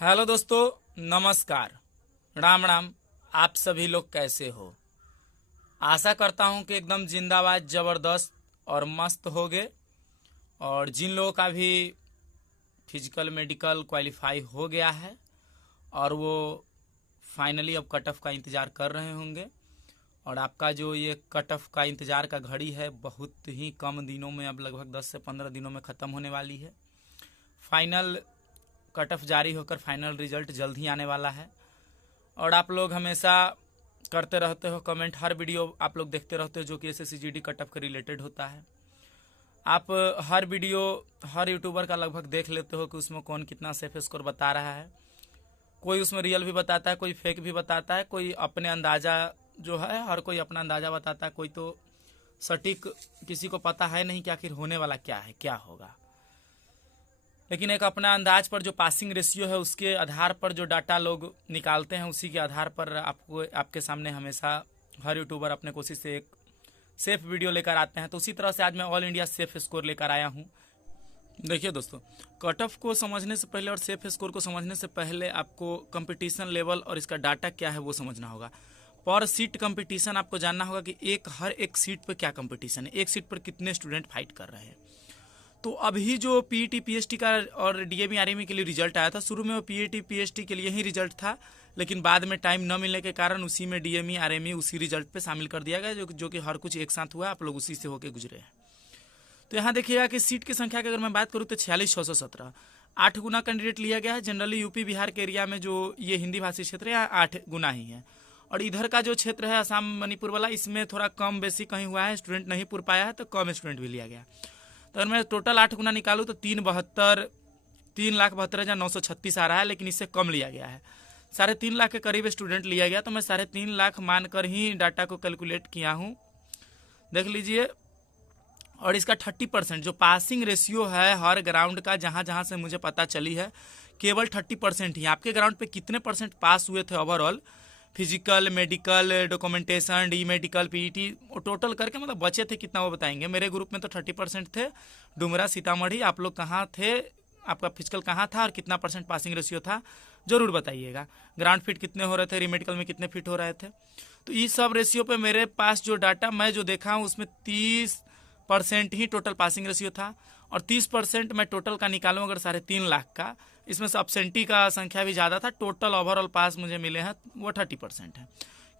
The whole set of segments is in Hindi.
हेलो दोस्तों, नमस्कार। राम राम। आप सभी लोग कैसे हो? आशा करता हूं कि एकदम जिंदाबाद, जबरदस्त और मस्त होगे। और जिन लोगों का भी फिजिकल मेडिकल क्वालिफाई हो गया है और वो फाइनली अब कट ऑफ का इंतज़ार कर रहे होंगे। और आपका जो ये कट ऑफ का इंतज़ार का घड़ी है बहुत ही कम दिनों में, अब लगभग 10 से 15 दिनों में ख़त्म होने वाली है। फाइनल कट ऑफ जारी होकर फाइनल रिजल्ट जल्द ही आने वाला है। और आप लोग हमेशा करते रहते हो कमेंट, हर वीडियो आप लोग देखते रहते हो जो कि SSCGD कट ऑफ के रिलेटेड होता है। आप हर वीडियो हर यूट्यूबर का लगभग देख लेते हो कि उसमें कौन कितना सेफ स्कोर बता रहा है। कोई उसमें रियल भी बताता है, कोई फेक भी बताता है, कोई अपने अंदाज़ा जो है, हर कोई अपना अंदाज़ा बताता है। कोई तो सटीक किसी को पता है नहीं कि आखिर होने वाला क्या है, क्या होगा। लेकिन एक अपना अंदाज पर जो पासिंग रेशियो है उसके आधार पर जो डाटा लोग निकालते हैं, उसी के आधार पर आपको आपके सामने हमेशा हर यूट्यूबर अपने कोशिश से एक सेफ वीडियो लेकर आते हैं। तो उसी तरह से आज मैं ऑल इंडिया सेफ स्कोर लेकर आया हूँ। देखिए दोस्तों, कट ऑफ को समझने से पहले और सेफ स्कोर को समझने से पहले आपको कंपटीशन लेवल और इसका डाटा क्या है वो समझना होगा। पर सीट कंपटीशन आपको जानना होगा कि हर एक सीट पर क्या कंपटीशन है, एक सीट पर कितने स्टूडेंट फाइट कर रहे हैं। तो अभी जो पीईटी पीएचटी का और डीएमई आरएमई के लिए रिजल्ट आया था, शुरू में वो पीईटी पीएचटी के लिए ही रिजल्ट था, लेकिन बाद में टाइम न मिलने के कारण उसी में डीएमई आरएमई उसी रिजल्ट पे शामिल कर दिया गया, जो कि हर कुछ एक साथ हुआ। आप लोग उसी से होके गुजरे हैं। तो यहाँ देखिएगा कि सीट की संख्या की अगर मैं बात करूँ तो 46,617, 8 गुना कैंडिडेट लिया गया है। जनरली यूपी बिहार के एरिया में जो ये हिंदी भाषी क्षेत्र है 8 गुना ही है। और इधर का जो क्षेत्र है असम मणिपुर वाला, इसमें थोड़ा कम बेसी कहीं हुआ है, स्टूडेंट नहीं पूर पाया है तो कम स्टूडेंट भी लिया गया। तो अगर मैं टोटल 8 गुना निकालूँ तो 3,72,936 आ रहा है, लेकिन इससे कम लिया गया है। 3.5 लाख के करीब स्टूडेंट लिया गया, तो मैं 3.5 लाख मानकर ही डाटा को कैलकुलेट किया हूँ। देख लीजिए। और इसका 30% जो पासिंग रेशियो है हर ग्राउंड का, जहाँ जहाँ से मुझे पता चली है, केवल 30% ही। आपके ग्राउंड पे कितने परसेंट पास हुए थे overall, physical medical documentation D medical PET total करके, मतलब बचे थे कितना वो बताएंगे। मेरे ग्रुप में तो 30% थे। डुमरा सीतामढ़ी, आप लोग कहाँ थे, आपका फिजिकल कहाँ था और कितना परसेंट पासिंग रेशियो था जरूर बताइएगा। ग्राउंड फिट कितने हो रहे थे, रीमेडिकल में कितने फिट हो रहे थे। तो इस सब रेशियो पे मेरे पास जो डाटा मैं जो देखा हूँ उसमें 30% ही टोटल पासिंग रेशियो था। और 30% मैं टोटल का निकालूँ अगर 3.5 लाख का, इसमें से अब्सेंटी का संख्या भी ज़्यादा था। टोटल ओवरऑल पास मुझे मिले हैं वो 30% है।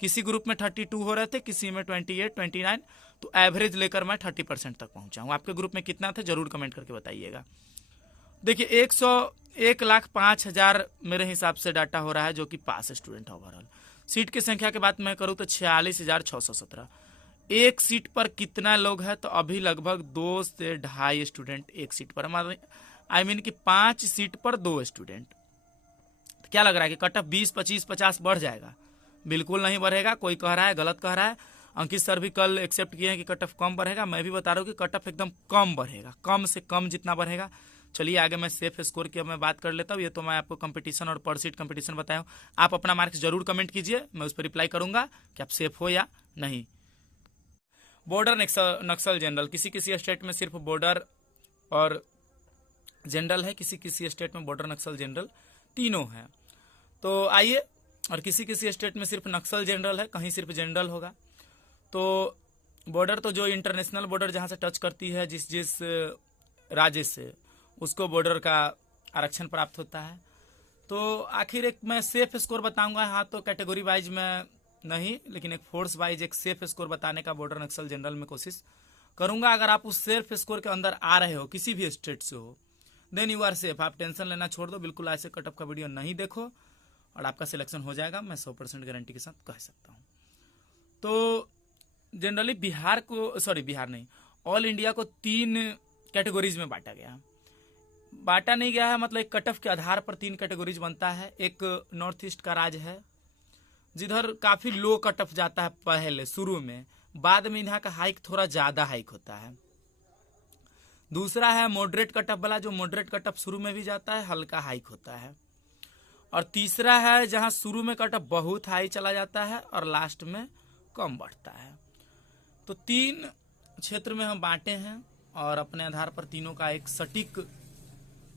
किसी ग्रुप में 32 हो रहे थे, किसी में 28, 29। तो एवरेज लेकर मैं 30% तक पहुंचा हूँ। आपके ग्रुप में कितना थे जरूर कमेंट करके बताइएगा। देखिए 1,05,000 मेरे हिसाब से डाटा हो रहा है जो कि पास स्टूडेंट है ओवरऑल। सीट की संख्या की बात मैं करूँ तो 46,617। एक सीट पर कितना लोग हैं, तो अभी लगभग 2 से 2.5 स्टूडेंट एक सीट पर, आई मीन कि 5 सीट पर 2 स्टूडेंट। तो क्या लग रहा है कि कट ऑफ 20, 25, 50 बढ़ जाएगा? बिल्कुल नहीं बढ़ेगा। कोई कह रहा है गलत कह रहा है। अंकित सर भी कल एक्सेप्ट किए हैं कि कट ऑफ कम बढ़ेगा। मैं भी बता रहा हूँ कि कट ऑफ एकदम कम बढ़ेगा, कम से कम जितना बढ़ेगा। चलिए आगे मैं सेफ स्कोर की मैं बात कर लेता हूँ। ये तो मैं आपको कंपटीशन और पर सीट कंपटीशन बताया हूँ। आप अपना मार्क्स जरूर कमेंट कीजिए, मैं उस पर रिप्लाई करूंगा कि आप सेफ हो या नहीं। बॉर्डर नक्सल जनरल, किसी किसी स्टेट में सिर्फ बॉर्डर और जनरल है, किसी किसी स्टेट में बॉर्डर नक्सल जनरल तीनों है। तो आइए, और किसी किसी स्टेट में सिर्फ नक्सल जनरल है, कहीं सिर्फ जनरल होगा। तो बॉर्डर तो जो इंटरनेशनल बॉर्डर जहाँ से टच करती है जिस जिस राज्य से, उसको बॉर्डर का आरक्षण प्राप्त होता है। तो आखिर एक मैं सेफ स्कोर बताऊंगा। हाँ, तो कैटेगरी वाइज में नहीं, लेकिन एक फोर्स वाइज एक सेफ स्कोर बताने का बॉर्डर नक्सल जनरल में कोशिश करूंगा। अगर आप उस सेफ स्कोर के अंदर आ रहे हो, किसी भी स्टेट से हो, देन यू आर सेफ। आप टेंशन लेना छोड़ दो, बिल्कुल ऐसे कट ऑफ का वीडियो नहीं देखो और आपका सिलेक्शन हो जाएगा, मैं 100% गारंटी के साथ कह सकता हूँ। तो जनरली बिहार नहीं, ऑल इंडिया को 3 कैटेगरीज में बांटा गया। बांटा नहीं गया है, मतलब एक कट ऑफ के आधार पर 3 कैटेगरीज बनता है। एक नॉर्थ ईस्ट का राज्य है जिधर काफी लो कट ऑफ जाता है पहले शुरू में, बाद में यहाँ का हाइक थोड़ा ज्यादा हाइक होता है। दूसरा है मॉडरेट कट ऑफ वाला, जो मॉडरेट कट ऑफ शुरू में भी जाता है, हल्का हाइक होता है। और तीसरा है जहां शुरू में कट ऑफ बहुत हाई चला जाता है और लास्ट में कम बढ़ता है। तो 3 क्षेत्र में हम बांटे हैं और अपने आधार पर तीनों का एक सटीक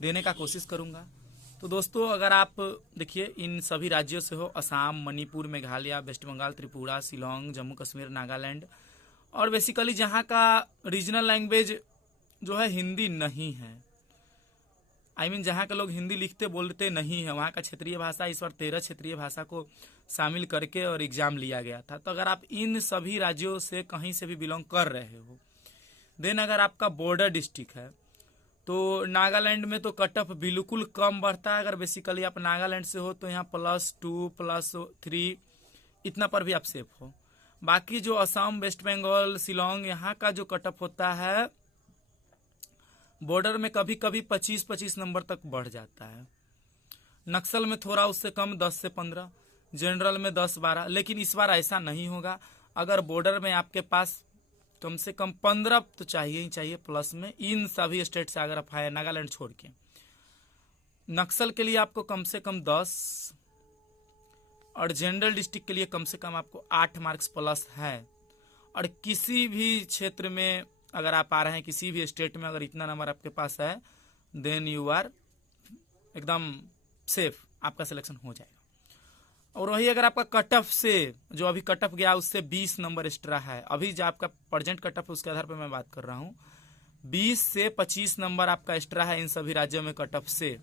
देने का कोशिश करूंगा। तो दोस्तों अगर आप देखिए इन सभी राज्यों से हो, असम, मणिपुर, मेघालय, वेस्ट बंगाल, त्रिपुरा, शिलोंग, जम्मू कश्मीर, नागालैंड, और बेसिकली जहाँ का रीजनल लैंग्वेज जो है हिंदी नहीं है, जहाँ के लोग हिंदी लिखते बोलते नहीं है, वहाँ का क्षेत्रीय भाषा इस बार 13 क्षेत्रीय भाषा को शामिल करके और एग्जाम लिया गया था। तो अगर आप इन सभी राज्यों से कहीं से भी बिलोंग कर रहे हो, देन अगर आपका बॉर्डर डिस्ट्रिक्ट है, तो नागालैंड में तो कट ऑफ बिल्कुल कम बढ़ता है। अगर बेसिकली आप नागालैंड से हो तो यहाँ +2 +3 इतना पर भी आप सेफ हो। बाकी जो असम, वेस्ट बंगाल, शिलोंग, यहाँ का जो कट ऑफ होता है बॉर्डर में कभी कभी 25-25 नंबर तक बढ़ जाता है। नक्सल में थोड़ा उससे कम 10 से 15, जनरल में 10-12, लेकिन इस बार ऐसा नहीं होगा। अगर बॉर्डर में आपके पास कम से कम 15 तो चाहिए ही चाहिए प्लस में, इन सभी स्टेट से अगर आप है, नागालैंड छोड़ के। नक्सल के लिए आपको कम से कम 10 और जनरल डिस्ट्रिक्ट के लिए कम से कम आपको 8 मार्क्स प्लस है। और किसी भी क्षेत्र में अगर आप आ रहे हैं, किसी भी स्टेट में अगर इतना नंबर आपके पास है, देन यू आर एकदम सेफ, आपका सिलेक्शन हो जाएगा। और वही अगर आपका कट ऑफ से जो अभी कट ऑफ गया उससे 20 नंबर एक्स्ट्रा है, अभी जो आपका प्रेजेंट कट ऑफ है उसके आधार पर मैं बात कर रहा हूँ, 20 से 25 नंबर आपका एक्स्ट्रा है इन सभी राज्यों में कट ऑफ से,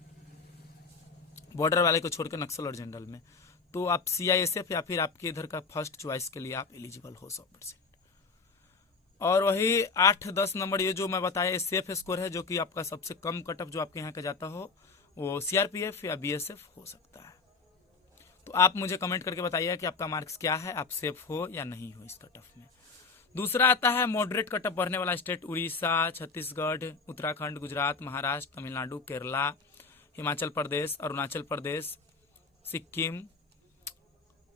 बॉर्डर वाले को छोड़कर नक्सल और जनरल में, तो आप CISF या फिर आपके इधर का फर्स्ट चॉइस के लिए आप एलिजिबल हो 100%। और वही 8-10 नंबर ये जो मैं बताया सेफ स्कोर है, जो कि आपका सबसे कम कट ऑफ जो आपके यहाँ का जाता हो वो CRPF या BSF हो सकता है। तो आप मुझे कमेंट करके बताइए कि आपका मार्क्स क्या है, आप सेफ हो या नहीं हो इस कट ऑफ में। दूसरा आता है मॉडरेट कट ऑफ बढ़ने वाला स्टेट, उड़ीसा, छत्तीसगढ़, उत्तराखंड, गुजरात, महाराष्ट्र, तमिलनाडु, केरला, हिमाचल प्रदेश, अरुणाचल प्रदेश, सिक्किम,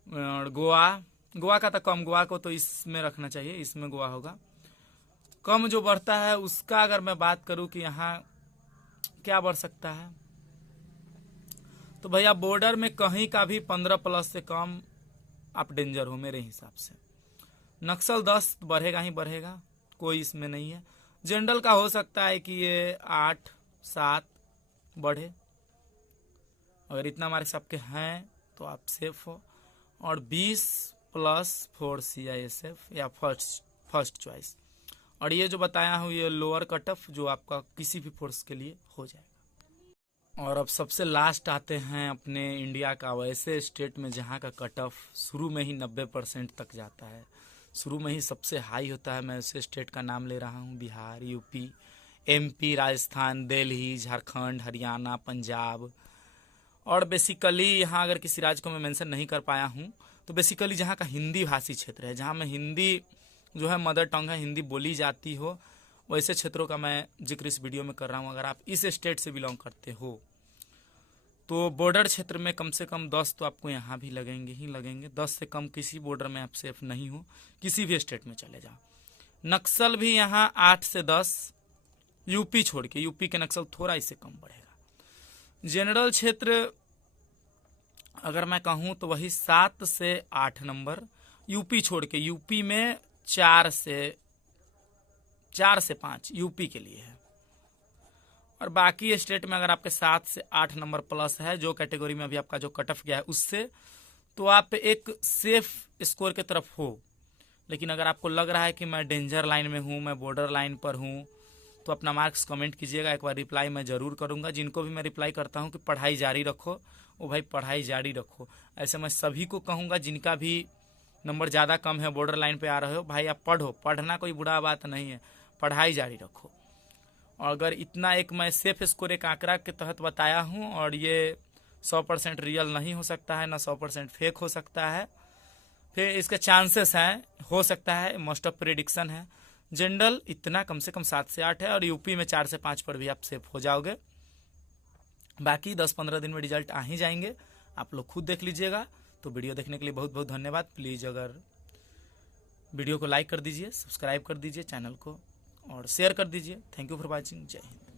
गोवा का तो कम, गोवा को तो इसमें रखना चाहिए, इसमें गोवा होगा। कम जो बढ़ता है उसका अगर मैं बात करूं कि यहाँ क्या बढ़ सकता है, तो भैया बॉर्डर में कहीं का भी 15+ से कम आप डेंजर हो मेरे हिसाब से। नक्सल 10 बढ़ेगा ही बढ़ेगा, कोई इसमें नहीं है। जनरल का हो सकता है कि ये 8-7 बढ़े, अगर इतना मार्क्स आपके हैं तो आप सेफ हो। और 20+4 CISF या फर्स्ट चॉइस, और ये जो बताया हूँ ये लोअर कट ऑफ जो आपका किसी भी फोर्स के लिए हो जाएगा। और अब सबसे लास्ट आते हैं अपने इंडिया का वैसे स्टेट में जहाँ का कट ऑफ शुरू में ही 90% तक जाता है, शुरू में ही सबसे हाई होता है। मैं उसे स्टेट का नाम ले रहा हूँ, बिहार, UP, MP, राजस्थान, दिल्ली, झारखंड, हरियाणा, पंजाब। और बेसिकली यहाँ अगर किसी राज्य को मैं मेंशन नहीं कर पाया हूँ तो बेसिकली जहाँ का हिंदी भाषी क्षेत्र है, जहाँ में हिंदी जो है मदर टंग है, हिंदी बोली जाती हो, वैसे क्षेत्रों का मैं जिक्र इस वीडियो में कर रहा हूँ। अगर आप इस स्टेट से बिलोंग करते हो तो बॉर्डर क्षेत्र में कम से कम 10 तो आपको यहाँ भी लगेंगे ही लगेंगे। 10 से कम किसी बॉर्डर में आप सेफ नहीं हो, किसी भी स्टेट में चले जाओ। नक्सल भी यहाँ 8 से 10, UP छोड़ के, UP के नक्सल थोड़ा इससे कम बढ़ेगा। जनरल क्षेत्र अगर मैं कहूँ तो वही 7 से 8 नंबर, UP छोड़ के, UP में 4 से 5 UP के लिए है। और बाकी स्टेट में अगर आपके 7 से 8 नंबर प्लस है, जो कैटेगरी में अभी आपका जो कट ऑफ गया है उससे, तो आप एक सेफ स्कोर की तरफ हो। लेकिन अगर आपको लग रहा है कि मैं डेंजर लाइन में हूँ, मैं बॉर्डर लाइन पर हूँ, तो अपना मार्क्स कमेंट कीजिएगा, एक बार रिप्लाई मैं ज़रूर करूँगा। जिनको भी मैं रिप्लाई करता हूँ कि पढ़ाई जारी रखो, वो भाई पढ़ाई जारी रखो। ऐसे मैं सभी को कहूँगा जिनका भी नंबर ज़्यादा कम है, बॉर्डर लाइन पे आ रहे हो, भाई आप पढ़ो, पढ़ना कोई बुरा बात नहीं है, पढ़ाई जारी रखो। और अगर इतना एक मैं सेफ स्कोर एक आंकड़ा के तहत बताया हूँ, और ये 100% रियल नहीं हो सकता है, ना 100% फेक हो सकता है, फिर इसके चांसेस हैं, हो सकता है, मोस्ट ऑफ प्रेडिक्शन है। जनरल इतना कम से कम 7 से 8 है, और UP में 4 से 5 पर भी आप सेफ हो जाओगे। बाकी 10-15 दिन में रिजल्ट आ ही जाएंगे, आप लोग खुद देख लीजिएगा। तो वीडियो देखने के लिए बहुत बहुत धन्यवाद। प्लीज़ अगर वीडियो को लाइक कर दीजिए, सब्सक्राइब कर दीजिए चैनल को, और शेयर कर दीजिए। Thank you for watching. जय हिंद।